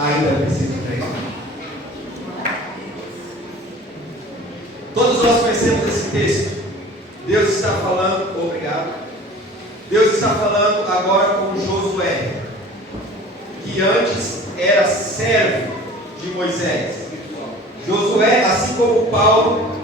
ainda precisa entregar. Todos nós conhecemos esse texto. Deus está falando, obrigado. Deus está falando agora com Josué, que antes era servo de Moisés. Josué, assim como Paulo,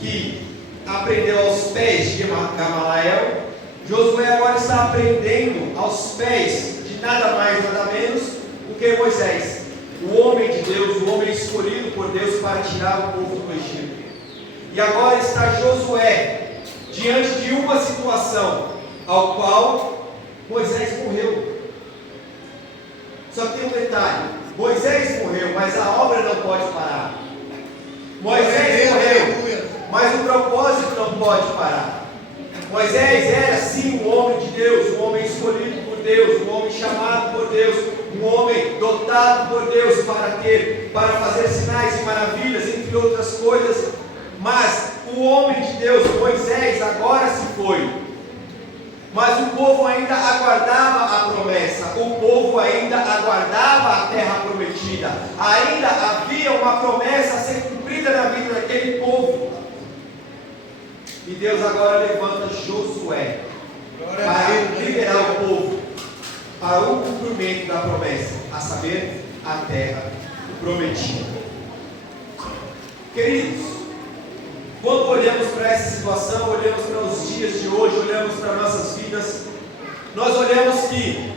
que aprendeu aos pés de Gamaliel, Josué agora está aprendendo aos pés de nada mais, nada menos do que Moisés, o homem de Deus, o homem escolhido por Deus para tirar o povo do Egito. E agora está Josué diante de uma situação ao qual Moisés morreu. Só que tem um detalhe: Moisés morreu, mas a obra não pode parar. Moisés morreu, mas o propósito não pode parar. Moisés era sim um homem de Deus, um homem escolhido por Deus, um homem chamado por Deus, um homem dotado por Deus para fazer sinais e maravilhas, entre outras coisas. Mas o homem de Deus, Moisés, agora se foi. Mas o povo ainda aguardava a promessa, o povo ainda aguardava a terra prometida, ainda havia uma promessa a ser cumprida na vida daquele povo. E Deus agora levanta Josué para liderar o povo para o cumprimento da promessa, a saber, a terra prometida. Queridos, quando olhamos para essa situação, olhamos para os dias de hoje, olhamos para nossas vidas, nós olhamos que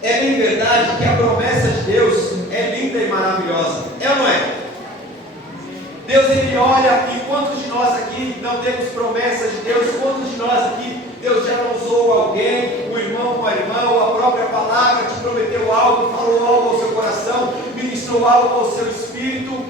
é bem verdade que a promessa de Deus é linda e maravilhosa, é ou não é? Deus, Ele olha, e quantos de nós aqui não temos promessas de Deus? Quantos de nós aqui, Deus já não usou alguém, um irmão, uma irmã, ou a própria palavra te prometeu algo, falou algo ao seu coração, ministrou algo ao seu espírito,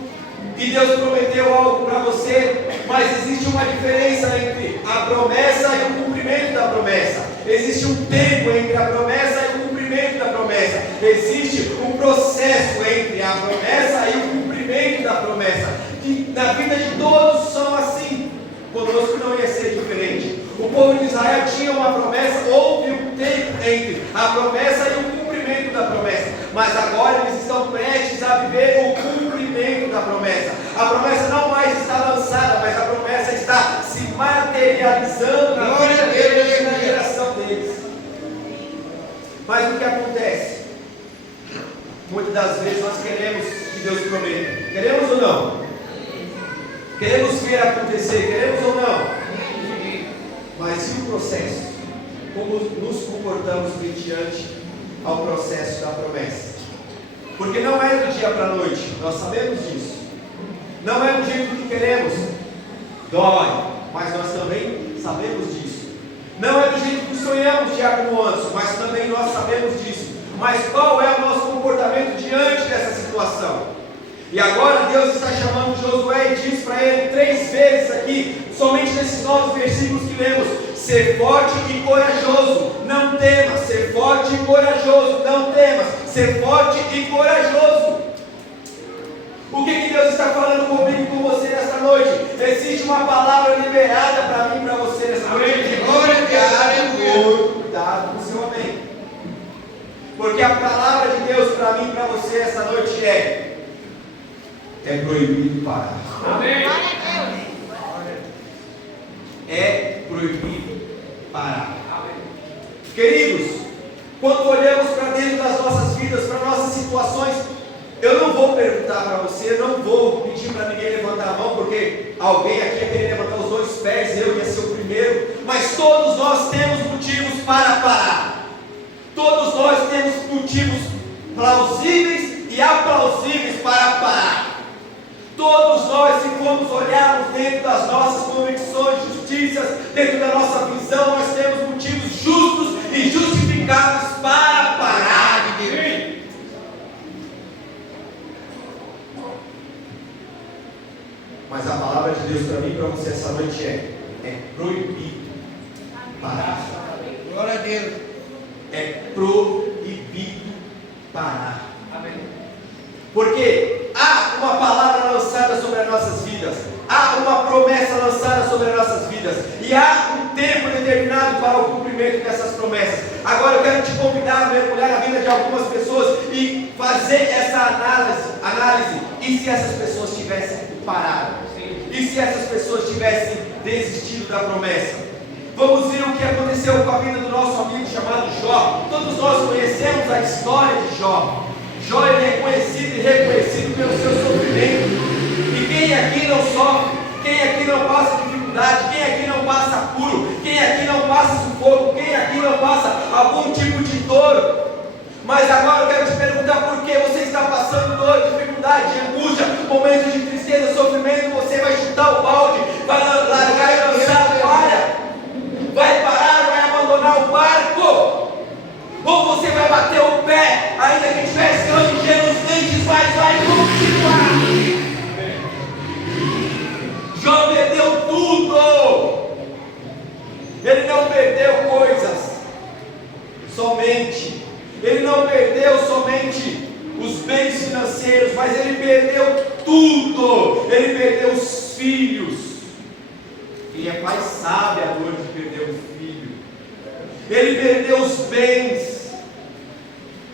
e Deus prometeu algo para você, mas existe uma diferença entre a promessa e o cumprimento da promessa. Existe um tempo entre a promessa e o cumprimento da promessa. Existe um processo entre a promessa e o cumprimento da promessa. E na vida de todos são assim. Conosco não ia ser diferente. O povo de Israel tinha uma promessa, houve um tempo entre a promessa e o cumprimento da promessa. Mas agora eles estão prestes a viver o cumprimento da promessa. A promessa não mais está lançada, mas a promessa está se materializando na vida deles e na geração deles. Mas o que acontece? Muitas das vezes nós queremos que Deus prometa. Queremos ou não? Queremos ver acontecer, queremos ou não? Mas e o processo? Como nos comportamos diante ao processo da promessa? Porque não é do dia para a noite, nós sabemos disso. Não é do jeito que queremos, dói, mas nós também sabemos disso. Não é do jeito que sonhamos, Diácono Anderson, mas também nós sabemos disso. Mas qual é o nosso comportamento diante dessa situação? E agora Deus está chamando Josué e diz para ele 3 vezes aqui, somente nesses 9 versículos que lemos: ser forte e corajoso, não temas. Ser forte e corajoso, não temas. Ser forte e corajoso. O que Deus está falando comigo e com você nesta noite? Existe uma palavra liberada para mim e para você nesta noite. Cuidado com o seu amém. Porque a palavra de Deus para mim e para você esta noite é proibido parar. Amém. É proibido parar. Queridos, quando olhamos para dentro das nossas vidas, para nossas situações, eu não vou perguntar para você, não vou pedir para ninguém levantar a mão, porque alguém aqui ia querer levantar os 2 pés, eu ia ser o primeiro, mas todos nós temos motivos para parar. Todos nós temos motivos plausíveis e aplausíveis para parar. Todos nós, se formos olharmos dentro das nossas convicções, justiças, dentro da nossa visão, nós temos motivos justos e justificados para parar de Deus. Mas a palavra de Deus para mim e para você essa noite é proibido parar. Glória a Deus. É proibido parar. Porque há uma palavra lançada sobre as nossas vidas, há uma promessa lançada sobre as nossas vidas, e há um tempo determinado para o cumprimento dessas promessas. Agora eu quero te convidar a mergulhar na vida de algumas pessoas e fazer essa análise. E se essas pessoas tivessem parado? E se essas pessoas tivessem desistido da promessa? Vamos ver o que aconteceu com a vida do nosso amigo chamado Jó. Todos nós conhecemos a história de Jó. Jó, ele é conhecido e reconhecido pelo seu sofrimento. E quem aqui não sofre? Quem aqui não passa dificuldade? Quem aqui não passa apuro? Quem aqui não passa sufoco? Quem aqui não passa algum tipo de dor? Mas agora eu quero te perguntar por que você está passando dor, dificuldade, angústia, momentos de tristeza, sofrimento. Você vai chutar o balde, vai largar e lançar a toalha, vai parar, vai abandonar o barco, ou você vai bater o pé, ainda que tivesse ranger nos dentes, mas vai continuar. Jó perdeu tudo. Ele não perdeu coisas somente. Ele não perdeu somente os bens financeiros, mas ele perdeu tudo. Ele perdeu os filhos. Quem é pai sabe a dor de perder um filho. Ele perdeu os bens.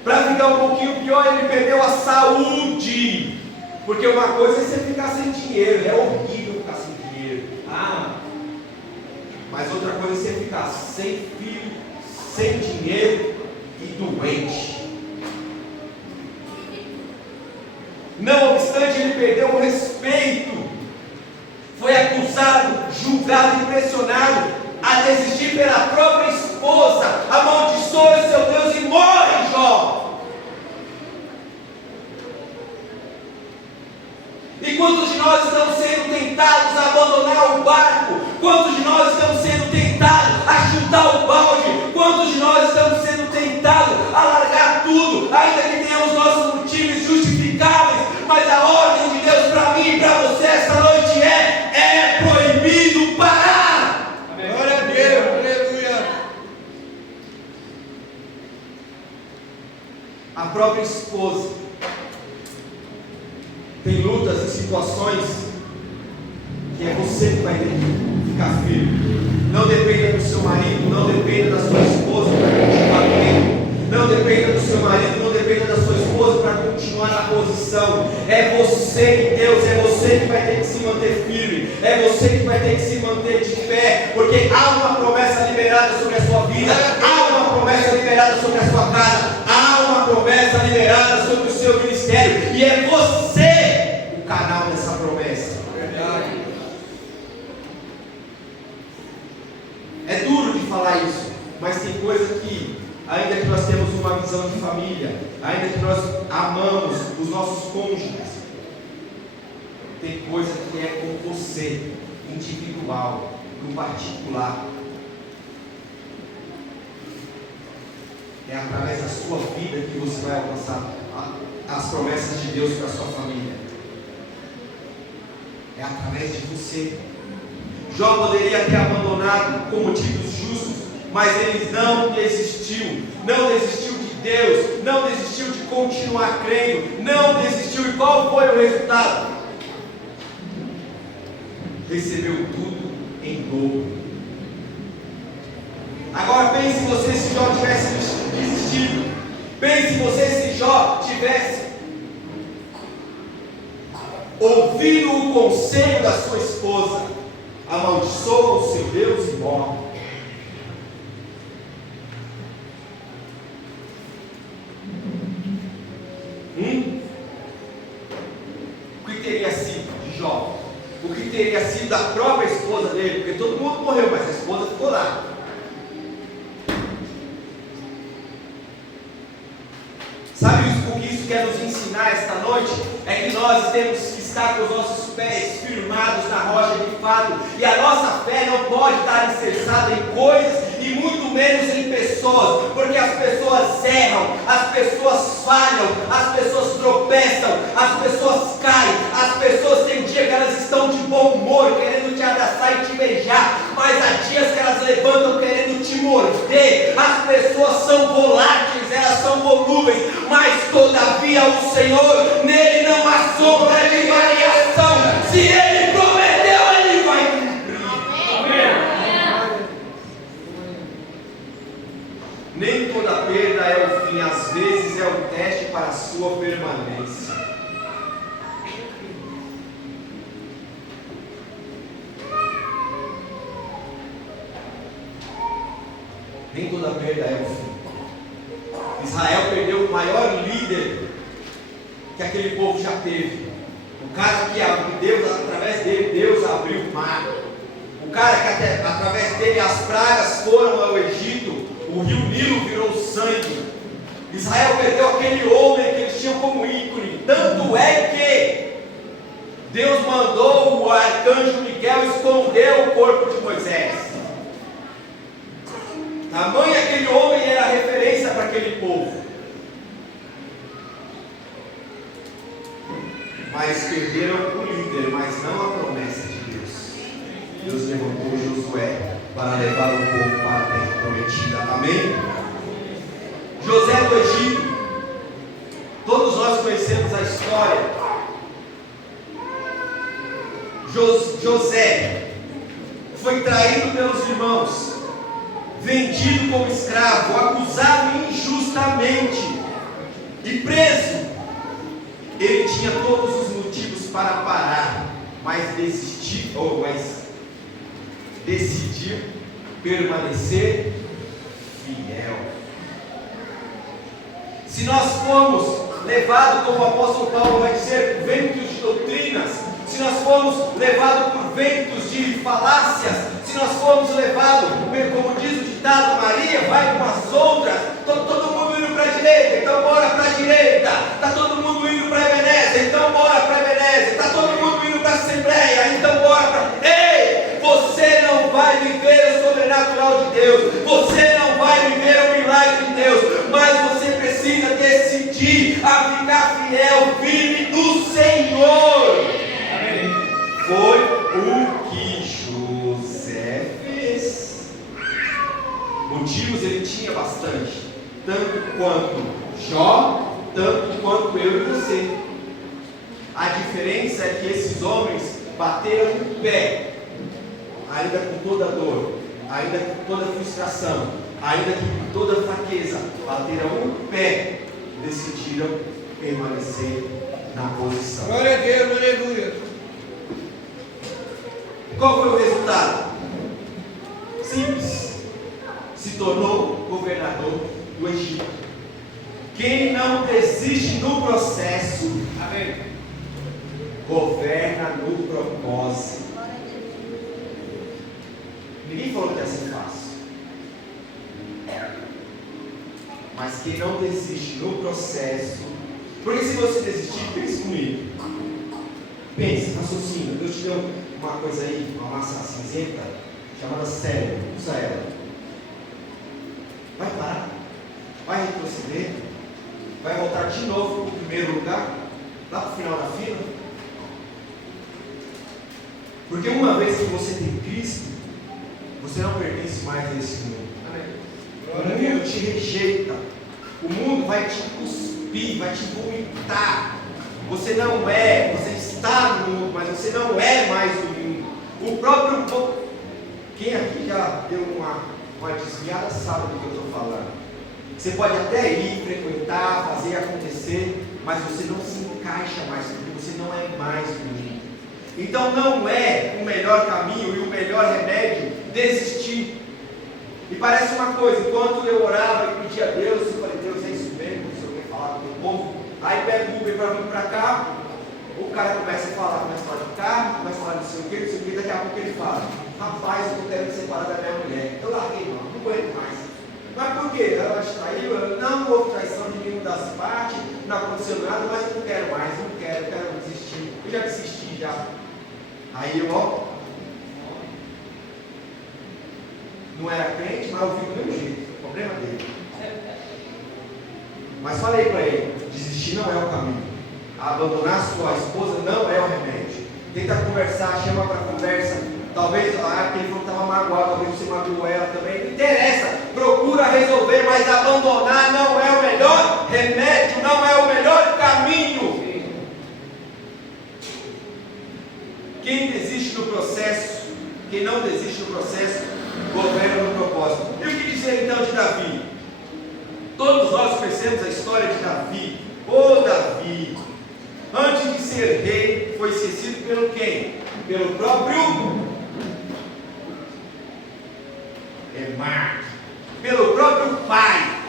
Para ficar um pouquinho pior, ele perdeu a saúde. Porque uma coisa é você ficar sem dinheiro, é horrível ficar sem dinheiro. Mas outra coisa é você ficar sem filho, sem dinheiro e doente. Não obstante, ele perdeu o respeito, foi acusado, julgado, impressionado a desistir pela própria esposa, amaldiçoa seu Deus e morre, Jó. E quantos de nós estamos sendo tentados a abandonar o barco? Quantos de nós estamos sendo tentados a chutar o balde? Quantos de nós estamos sendo tentados a largar tudo, ainda que tenhamos nossos motivos justificáveis? Mas a ordem de Deus para mim e para você esta noite é proibido parar. Amém. Glória a Deus, aleluia. A própria esposa tem lutas e situações que é você que vai ter que ficar firme. Não dependa do seu marido, não dependa da sua esposa para continuar bem. Não dependa do seu marido, não dependa da sua esposa para continuar na posição. É você e Deus, é você que vai ter que se manter firme. É você que vai ter que se manter de pé. Porque há uma promessa liberada sobre a sua vida. Há uma promessa liberada sobre a sua casa. Há uma promessa liberada sobre o seu ministério. E é você o canal dessa promessa. Verdade. É duro de falar isso, mas tem coisa que, ainda que nós temos uma visão de família, ainda que nós amamos os nossos cônjuges, tem coisa que é com você, individual, no particular. É através da sua vida que você vai alcançar as promessas de Deus para a sua família. É através de você. Jó poderia ter abandonado com motivos justos, mas ele não desistiu. Não desistiu de Deus, não desistiu de continuar crendo, não desistiu. E qual foi o resultado? Recebeu tudo em dobro. Agora pense você se Jó tivesse desistido. Pense você se Jó tivesse ouvido o conselho da sua esposa. Amaldiçoa o seu Deus e morre. O que teria sido de Jó? O que teria sido da própria esposa dele? Porque todo mundo morreu, mas a esposa ficou lá. Sabe o que isso quer nos ensinar esta noite? É que nós temos que estar com os nossos pés firmados na rocha de fato. E a nossa fé não pode estar alicerçada em coisas e muito menos em pessoas. Porque as pessoas erram, as pessoas falham, as pessoas tropeçam, as pessoas caem. As pessoas têm dia que elas estão de bom humor, querendo te abraçar e te beijar. Mas há dias que elas levantam querendo te morder. As pessoas são voláteis, elas são volúveis. Mas todavia o Senhor, nele não há sombra de variação. Se ele prometeu, ele vai cumprir. Amém. Nem toda perda é o fim, às vezes é veste para a sua permanência. Nem toda perda é o fim. Israel perdeu o maior líder que aquele povo já teve. O cara que Deus, através dele, Deus abriu o mar. O cara que através dele as pragas foram ao Egito. O rio Nilo virou sangue. Israel perdeu aquele homem que eles tinham como ícone. Tanto é que Deus mandou o arcanjo Miguel esconder o corpo de Moisés. Tamanho aquele homem era a referência para aquele povo. Mas perderam o líder, mas não a promessa de Deus. Deus levantou Josué para levar o povo para a terra prometida. Amém? José do Egito. Todos nós conhecemos a história. José foi traído pelos irmãos, vendido como escravo, acusado injustamente e preso. Ele tinha todos os motivos para parar, mas decidiu permanecer fiel. Se nós formos levados, como o apóstolo Paulo vai dizer, por ventos de doutrinas, se nós formos levados por ventos de falácias, se nós formos levados, como diz o ditado, Maria vai com as outras, todo mundo indo para a direita, então bora para a direita, está todo mundo indo para a Ebenezer, então bora para a Ebenezer, está todo mundo indo para a Assembleia, então bora para... Ei, você não vai viver o sobrenatural de Deus, você não vai viver o milagre de Deus, mas você precisa decidir a ficar fiel, firme no Senhor. Foi o que José fez. Motivos ele tinha bastante, tanto quanto Jó, tanto quanto eu e você. A diferença é que esses homens bateram o pé, ainda com toda dor, ainda com toda frustração, ainda com toda fraqueza, bateram o pé e decidiram permanecer na posição. Glória a Deus, aleluia. Qual foi o resultado? Simples. Se tornou governador do Egito. Quem não desiste no processo, amém, governa no propósito. Ninguém falou que ia ser fácil. Mas quem não desiste no processo, porque se você desistir, pense comigo. Pense, raciocina. Deus te deu uma coisa aí, uma massa cinzenta, chamada cérebro. Usa ela. Vai parar, vai retroceder, vai voltar de novo para o primeiro lugar, lá para o final da fila. Porque uma vez que você tem Cristo, você não pertence mais a esse mundo. O mundo te rejeita, o mundo vai te cuspir, vai te vomitar. Você não é, você está no mundo, mas você não é mais do mundo. O próprio povo, quem aqui já deu uma desviada sabe do que eu estou falando. Você pode até ir, frequentar, fazer acontecer, mas você não se encaixa mais, porque você não é mais do mundo. Então não é o melhor caminho e o melhor remédio desistir. E parece uma coisa, enquanto eu orava e pedia a Deus, eu falei, Deus, é isso mesmo, o Senhor quer falar com o meu povo. Aí pega o Uber para vir para cá, o cara começa a falar de carro, começa a falar não sei o que, daqui a pouco ele fala, rapaz, eu estou querendo me separar da minha mulher. Eu larguei, não aguento mais. Mas por quê? Ela te traiu? Não houve traição de nenhuma das partes, não aconteceu nada, mas eu não quero mais, eu quero desistir. Eu já desisti já. Aí eu, não era crente, mas eu vi do mesmo jeito, o problema dele. Mas falei para ele, desistir não é o caminho. Abandonar sua esposa não é o remédio. Tenta conversar, chama para conversa. Talvez ele falou que estava magoado, talvez você magoou ela também. Não interessa, procura resolver, mas abandonar não é o melhor remédio, não é o melhor caminho. Quem desiste do processo, quem não desiste do processo, governa no propósito. E o que dizer então de Davi? Todos nós conhecemos a história de Davi. pelo quem? Pelo próprio pelo próprio pai.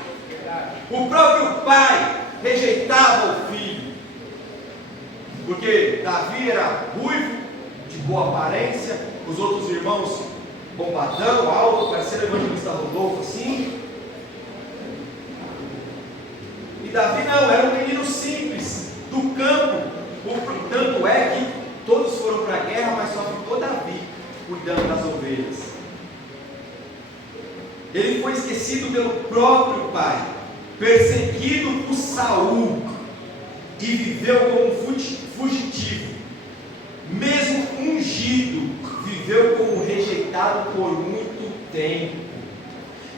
O próprio pai rejeitava o filho, porque Davi era ruivo, de boa aparência, os outros irmãos bombadão, alto, parecendo o evangelista Rodolfo assim. E Davi não, era um menino simples, do campo. Tanto é que todos foram para a guerra, mas só ficou Davi cuidando das ovelhas. Ele foi esquecido pelo próprio pai, perseguido por Saul, e viveu como fugitivo. Mesmo ungido, viveu como rejeitado por muito tempo.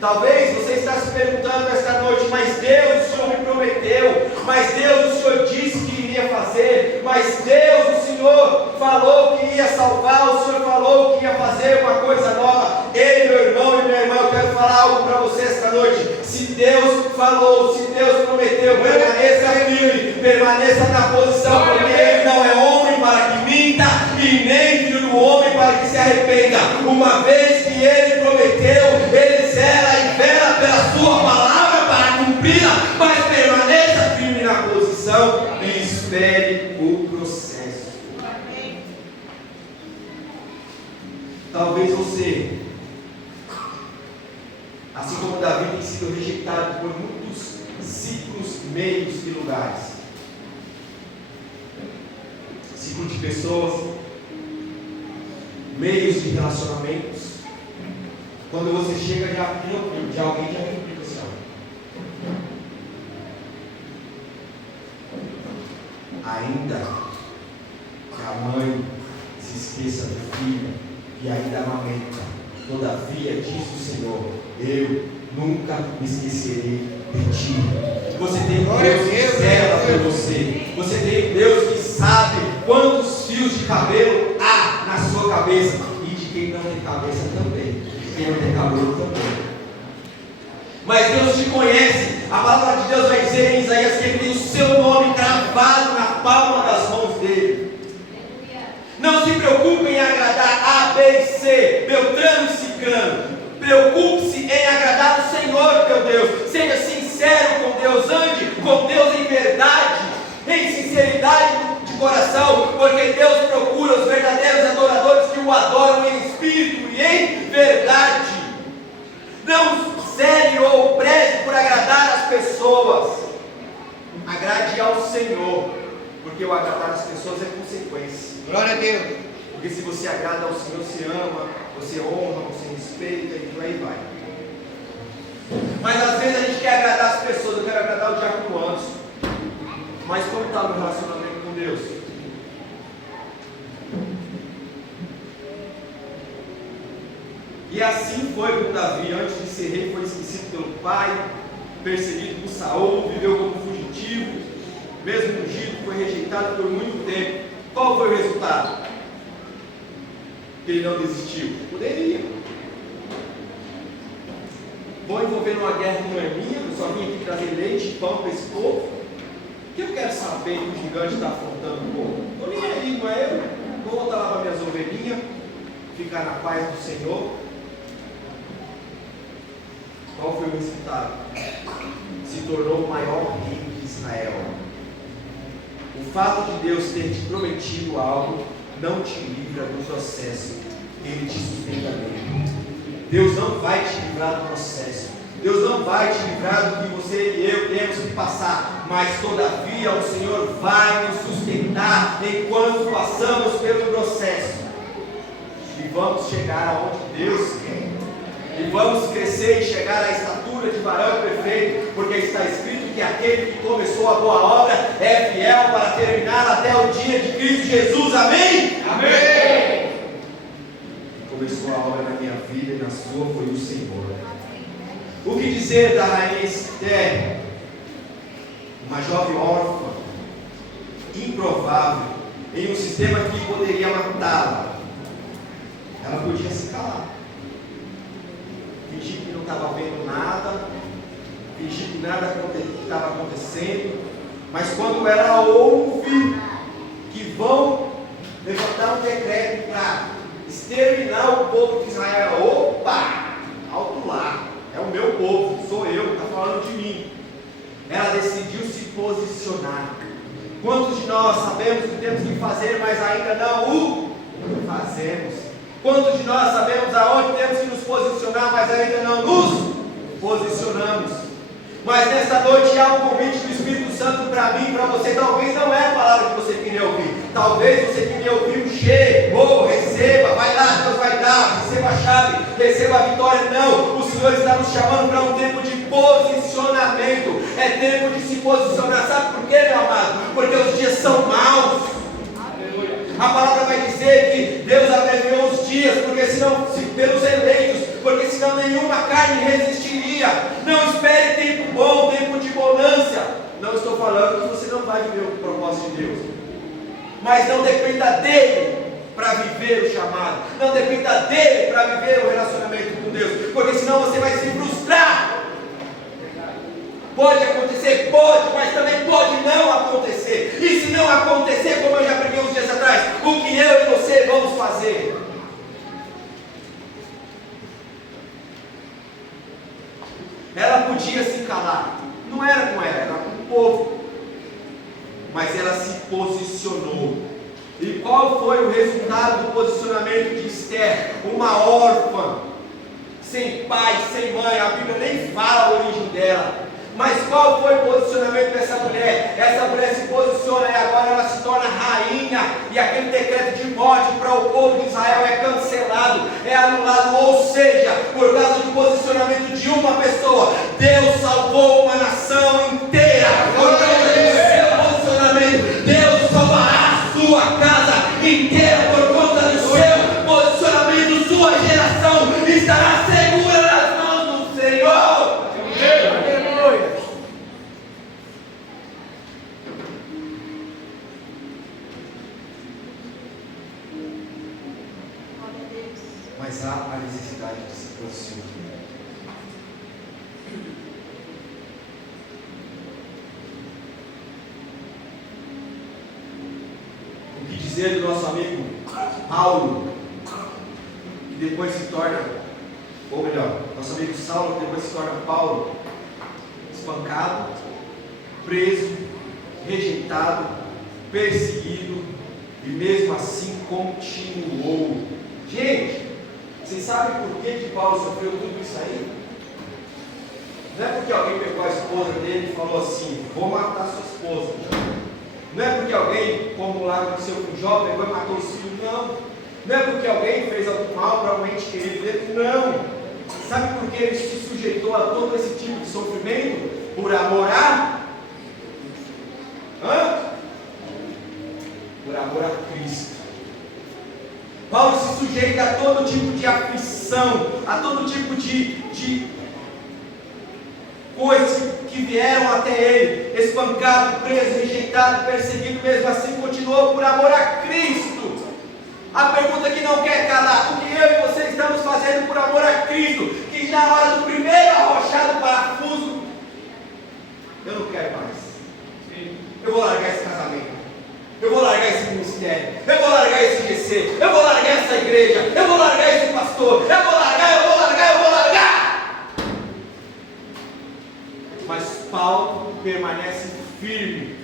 Talvez você está se perguntando esta noite: mas Deus, o Senhor me prometeu, mas Deus, o Senhor disse que iria fazer, mas Deus, o Senhor falou que ia salvar, o Senhor falou que ia fazer uma coisa nova. Ei, meu irmão e minha irmã, eu quero falar algo para você esta noite. Se Deus falou, se Deus prometeu, permaneça firme, permaneça na posição, porque Ele não é homem para que minta, e nem filho do homem para que se arrependa. Uma vez que Ele prometeu, Ele zela e vela pela sua palavra para cumpri-la, mas permaneça firme na posição e espere o processo. Talvez você, assim como Davi, tem sido rejeitado por muitos ciclos, meios e lugares. Ciclo de pessoas, meios de relacionamentos. Quando você chega de alguém já cumpriu esse algo. Ainda que a mãe se esqueça do filho e ainda amamenta, todavia diz o Senhor: eu nunca me esquecerei de ti. Você tem um Deus que zela por você. Você tem um Deus que sabe quantos fios de cabelo há na sua cabeça, e de quem não tem cabeça também. Quem não tem cabelo também. Mas Deus te conhece. A palavra de Deus vai dizer em Isaías que Ele tem o seu nome gravado na palma das mãos dele. Não se preocupe em agradar A, B e C, Beltrano e Cicrano. Preocupe-se em agradar o Senhor teu Deus. Seja sincero com Deus. Ande com Deus em verdade, em sinceridade de coração, porque Deus procura os verdadeiros adoradores que o adoram em espírito e em verdade. Não cele ou preze por agradar as pessoas. Agrade ao Senhor, porque o agradar as pessoas é consequência. Glória a Deus. Porque se você agrada ao Senhor, você ama, você honra, você respeita e por aí vai. Mas às vezes a gente quer agradar as pessoas. Eu quero agradar o diácono Anderson, mas como está o meu relacionamento com Deus? E assim foi com Davi. Antes de ser rei, foi esquecido pelo pai, perseguido por Saul, viveu como fugitivo, mesmo ungido, foi rejeitado por muito tempo. Qual foi o resultado? Ele não desistiu. Poderia. Vou envolver numa guerra que não é minha, eu só vim aqui trazer leite e pão para esse povo. O que eu quero saber que o gigante está afrontando o povo? Estou nem aí, não é eu. Vou voltar lá para minhas ovelhinhas, ficar na paz do Senhor. Qual foi o resultado? Se tornou o maior rei de Israel. O fato de Deus ter te prometido algo não te livra do processo, Ele te sustenta nele. Deus não vai te livrar do processo, Deus não vai te livrar do que você e eu temos que passar, mas todavia o Senhor vai nos sustentar enquanto passamos pelo processo, e vamos chegar aonde Deus quer, e vamos crescer e chegar à estatura de varão perfeito, porque está escrito que aquele que começou a boa obra é fiel para terminar até o dia de Cristo Jesus. Amém? Amém. Começou a obra na minha vida e na sua foi o Senhor. O que dizer da rainha Esther, uma jovem órfã, improvável, em um sistema que poderia matá-la? Ela podia se calar, fingir que não estava vendo nada, fingir que nada estava acontecendo, mas quando ela ouve que vão levantar um decreto para exterminar o povo de Israel. Opa! Alto lá, é o meu povo, sou eu, está falando de mim. Ela decidiu se posicionar. Quantos de nós sabemos o que temos que fazer, mas ainda não o fazemos? Quantos de nós sabemos aonde temos que nos posicionar, mas ainda não nos posicionamos? Mas nesta noite há um convite do Espírito Santo para mim, para você. Talvez não é a palavra que você queria ouvir. Talvez você queria ouvir um chego, receba, vai lá, Deus vai dar, receba a chave, receba a vitória. Não, o Senhor está nos chamando para um tempo de posicionamento. É tempo de se posicionar. Sabe por quê, meu amado? Porque os dias são maus. A palavra vai dizer que Deus abreviou os dias, porque senão, pelos eleitos, porque senão nenhuma carne resistiria. Não espere tempo bom, tempo de bonança. Não estou falando que você não vai viver o propósito de Deus, mas não dependa dele para viver o chamado. Não dependa dele para viver o relacionamento com Deus, porque senão você vai se frustrar. Pode acontecer? Pode, mas também pode não acontecer. E se não acontecer, como eu já preguei uns dias atrás, o que eu e você vamos fazer? Ela podia se calar, não era com ela, era com o povo, mas ela se posicionou. E qual foi o resultado do posicionamento de Esther? Uma órfã, sem pai, sem mãe. A Bíblia nem fala a origem dela. Mas qual foi o posicionamento dessa mulher? Essa mulher se posiciona e agora ela se torna rainha. E aquele decreto de morte para o povo de Israel é cancelado, é anulado. Ou seja, por causa do posicionamento de uma pessoa, Deus salvou uma nação inteira. Por causa do seu posicionamento, Deus salvará a sua casa inteira. Por conta do seu posicionamento, sua geração estará segura nas mãos do Senhor. Mas há a necessidade de se posicionar. O que dizer do nosso amigo Paulo, que depois se torna, ou melhor, nosso amigo Saulo, que depois se torna Paulo, espancado, preso, rejeitado, perseguido, e mesmo assim continuou. Gente, vocês sabem por que Paulo sofreu tudo isso aí? Não é porque alguém pegou a esposa dele e falou assim: vou matar sua esposa. Não é porque alguém, como lá aconteceu com Jó, pegou e matou os filhos. Não. Não é porque alguém fez algum mal para um ente querido dele. Não. Sabe por que ele se sujeitou a todo esse tipo de sofrimento? Por amor a? Por amor a Cristo. Paulo se sujeita a todo tipo de aflição, a todo tipo de coisas que vieram até ele, espancado, preso, rejeitado, perseguido, mesmo assim continuou por amor a Cristo. A pergunta que não quer calar: o que eu e você estamos fazendo por amor a Cristo? Que na hora do primeiro arrochado parafuso, eu não quero mais, eu vou largar esse casamento, eu vou largar esse ministério, eu vou largar esse GC, eu vou largar essa igreja, eu vou largar esse pastor, eu vou largar. Mas Paulo permanece firme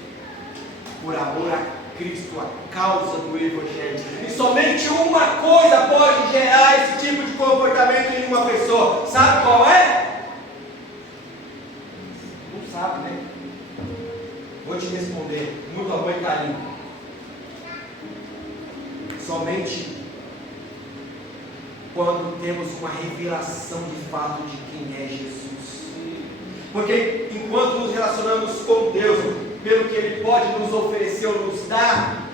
por amor a Cristo, a causa do Evangelho. E somente uma coisa pode gerar esse tipo de comportamento em uma pessoa. Sabe qual é? Não sabe, né? Vou te responder, muito amor e carinho. Somente quando temos uma revelação de fato de quem é Jesus. Porque enquanto nos relacionamos com Deus, pelo que Ele pode nos oferecer ou nos dar,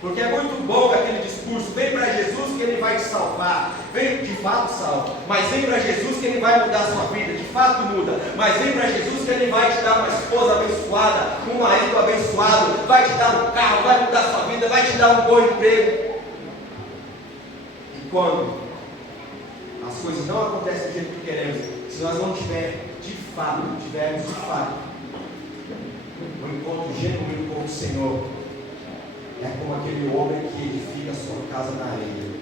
porque é muito bom aquele discurso: vem para Jesus que Ele vai te salvar. Vem, de fato salva, mas vem para Jesus que Ele vai mudar a sua vida, de fato muda. Mas vem para Jesus que Ele vai te dar uma esposa abençoada, um marido abençoado, vai te dar um carro, vai mudar a sua vida, vai te dar um bom emprego. E quando as coisas não acontecem do jeito que queremos, se nós não tivermos de fato um encontro genuíno com o Senhor, é como aquele homem que edifica a sua casa na areia.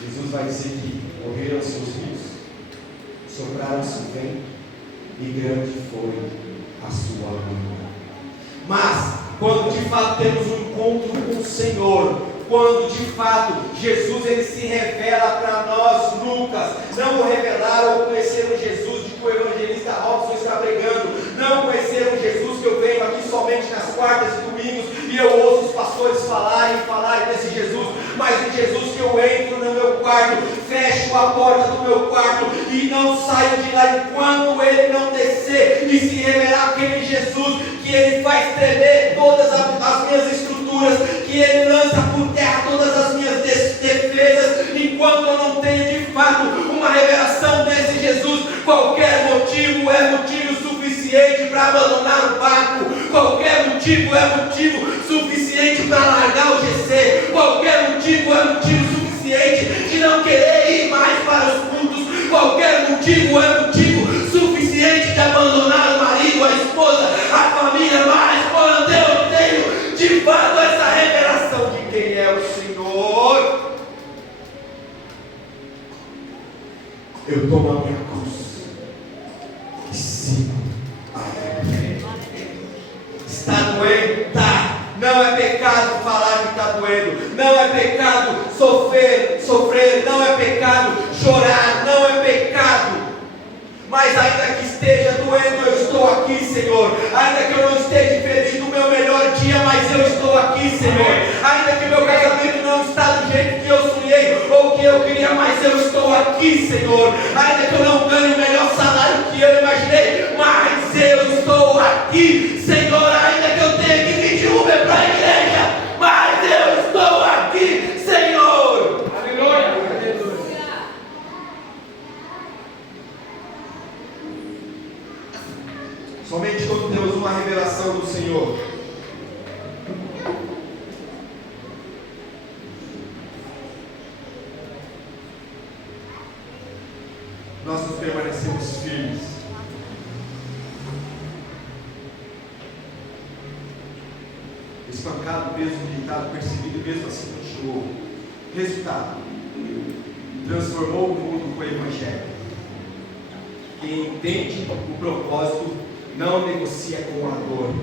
Jesus vai dizer que morreram seus rios, sopraram-se o vento, e grande foi a sua ruína. Mas, quando de fato temos um encontro com o Senhor, quando de fato Jesus ele se revela para nós, Lucas, não o revelaram ou conheceram Jesus de que o evangelista Robson está pregando, não conheceram Jesus que eu venho aqui somente nas quartas e domingos e eu ouço os pastores falarem desse Jesus, mas o Jesus que eu entro no meu quarto, fecho a porta do meu quarto e não saio de lá enquanto ele não descer e se revelar aquele Jesus que ele faz tremer todas as minhas estruturas, que ele lança por terra todas as minhas defesas, enquanto eu não tenho de fato uma revelação desse Jesus. Qualquer motivo é motivo suficiente para abandonar o barco, qualquer motivo é motivo suficiente para largar o GC, qualquer motivo é motivo suficiente de não querer ir mais para os cultos, qualquer motivo é motivo suficiente de abandonar o marido, a esposa, a família, mas quando eu tenho de fato essa revelação de quem é o Senhor, eu tomo a minha cruz e sigo a Ele. Está doendo? Tá. Não é pecado falar que está doendo, não é pecado sofrer, não é pecado chorar, não é pecado. Mas ainda que esteja doendo, eu estou aqui, Senhor. Ainda que eu não esteja feliz no meu melhor dia, mas eu estou aqui, Senhor. Ainda que meu casamento não está do jeito que eu sonhei ou que eu queria, mas eu estou aqui, Senhor. Ainda que eu não ganhe o melhor salário que eu imaginei, mas eu estou aqui, Senhor. Ainda que eu tenha que vir de Uber para a igreja, mas eu estou aqui, Senhor. Aleluia. Somente quando temos uma revelação do Senhor, nós nos permanecemos firmes. Espancado, preso, militado, perseguido, e mesmo assim continuou. Resultado: transformou o mundo com o Evangelho. Quem entende o propósito não negocia com a dor.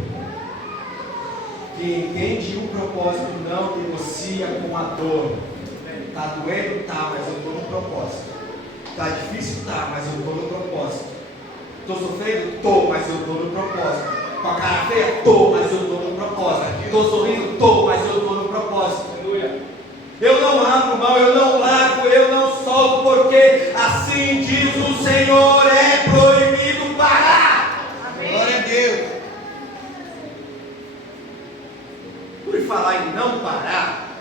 Quem entende o propósito não negocia com a dor. Está doendo? Tá, mas eu estou no propósito. Está difícil? Tá, mas eu estou no propósito. Estou sofrendo? Estou, mas eu estou no propósito. Com a cara feia? Estou, mas eu estou no propósito. Estou sorrindo? Estou, mas eu estou no propósito. Eu não abro mão, eu não largo, eu não solto, porque assim diz o Senhor, é proibido parar. Amém. Glória a Deus. Por falar em não parar,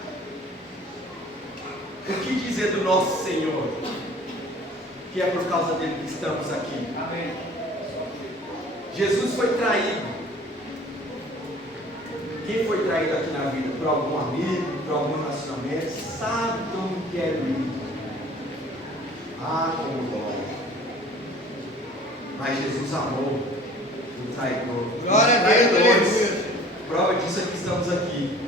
o que dizer do nosso Senhor? Que é por causa dele que estamos aqui. Amém. Jesus foi traído. Quem foi traído aqui na vida? Por algum amigo, por algum relacionamento? Sabe como que é ir. Ah, como dói. Mas Jesus amou o traidor. Glória a Deus. Prova disso é que estamos aqui.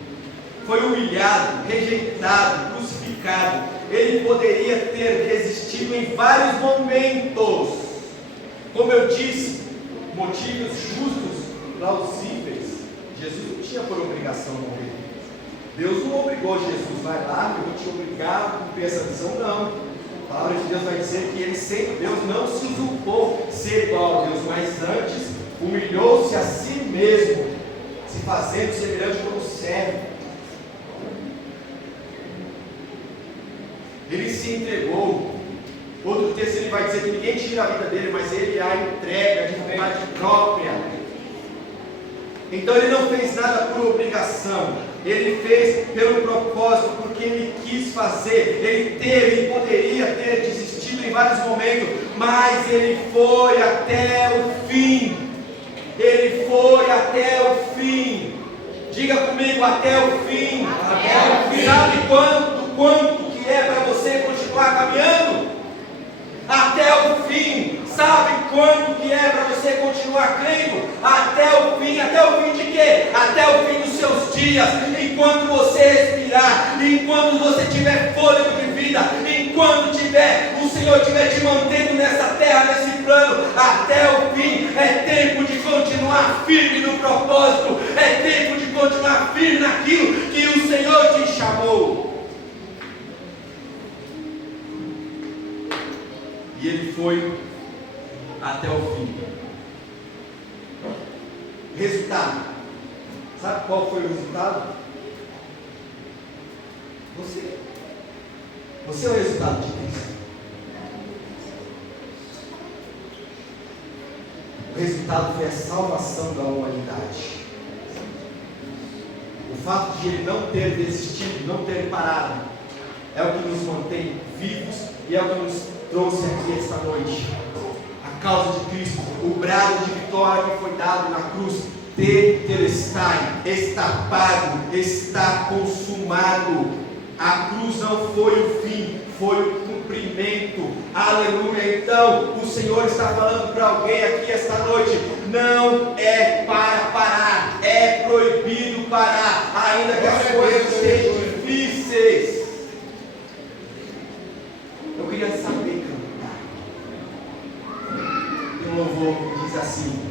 Foi humilhado, rejeitado, crucificado. Ele poderia ter desistido em vários momentos. Como eu disse, motivos justos, plausíveis. Jesus não tinha por obrigação morrer. Deus não obrigou Jesus, vai lá, eu vou te obrigar a cumprir essa missão, não. A palavra de Deus vai dizer que ele sempre, Deus não se usurpou ser igual a Deus, mas antes humilhou-se a si mesmo, se fazendo semelhante como servo. Ele se entregou. Outro texto ele vai dizer que ninguém tira a vida dele, mas ele a entrega de vontade própria. Então ele não fez nada por obrigação, ele fez pelo propósito, porque ele quis fazer. Ele poderia ter desistido em vários momentos, mas ele foi até o fim. Ele foi até o fim. Diga comigo, até o fim. Até o fim. Sabe quanto que é para você continuar caminhando? Até o fim. Sabe quanto que é para você continuar crendo? Até o fim de quê? Até o fim dos seus dias. enquanto você respirar, enquanto você tiver fôlego de vida, enquanto o Senhor estiver te mantendo nessa terra, nesse plano, até o fim. É tempo de continuar firme no propósito, é tempo de continuar firme naquilo que o Senhor te chamou. E ele foi até o fim. Resultado. Sabe qual foi o resultado? Você. Você é o resultado de Cristo. O resultado foi a salvação da humanidade. O fato de ele não ter desistido, não ter parado, é o que nos mantém vivos e é o que nos trouxe aqui esta noite. A causa de Cristo, o brado de vitória que foi dado na cruz, tetelestai, está pago, está consumado. A cruz não foi o fim, foi o cumprimento. Aleluia. Então o Senhor está falando para alguém aqui esta noite: não é para parar, é proibido parar, ainda que as coisas sejam difíceis. Eu queria saber cantar. Tem um louvor que diz assim: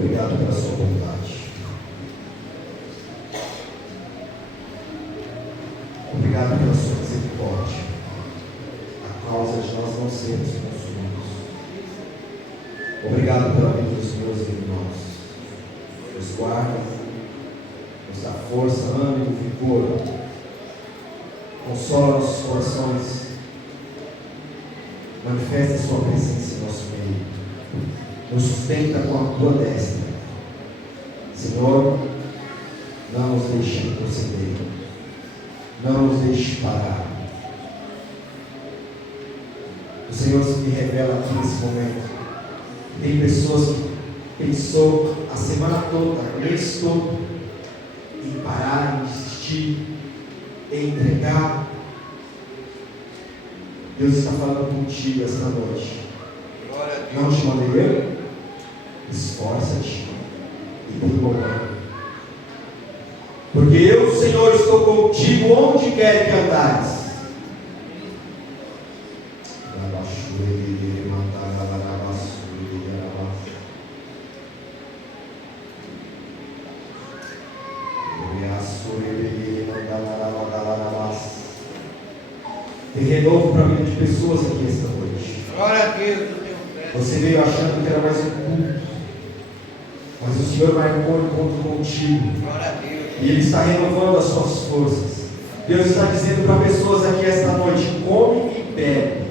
obrigado pela sua bondade. Obrigado pela sua misericórdia. A causa de nós não sermos consumidos. Obrigado pela vida dos meus irmãos. Nos guarda, nos dá força, ânimo, vigor. Consola nossos corações. Manifesta a sua presença em nosso meio. Nos sustenta com a tua destra. Senhor, não nos deixe proceder. Não nos deixe parar. O Senhor se me revela aqui nesse momento. Tem pessoas que pensou a semana toda, o mês todo, em parar, em desistir, em entregar. Deus está falando contigo esta noite. Não te mandei eu? Esforça-te e tem comando. Porque eu, Senhor, estou contigo onde quer que andares. Tem renovo para a vida de pessoas aqui esta noite. Glória a Deus, eu tenho fé. Você veio achando que era mais um culto, mas o Senhor marcou um encontro contigo. Glória a Deus. E Ele está renovando as suas forças. Deus está dizendo para pessoas aqui esta noite: come e bebe,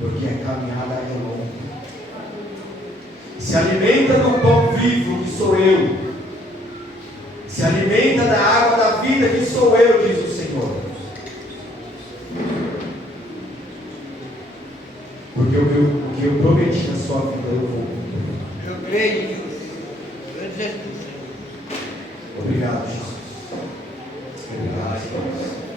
porque a caminhada é longa. Se alimenta do pão vivo que sou eu. Se alimenta da água da vida que sou eu, diz o Senhor. Porque o que eu prometi na sua vida eu vou cumprir. Eu creio em Deus. Grande Jesus, Senhor. Obrigado, Jesus. Obrigado, Jesus.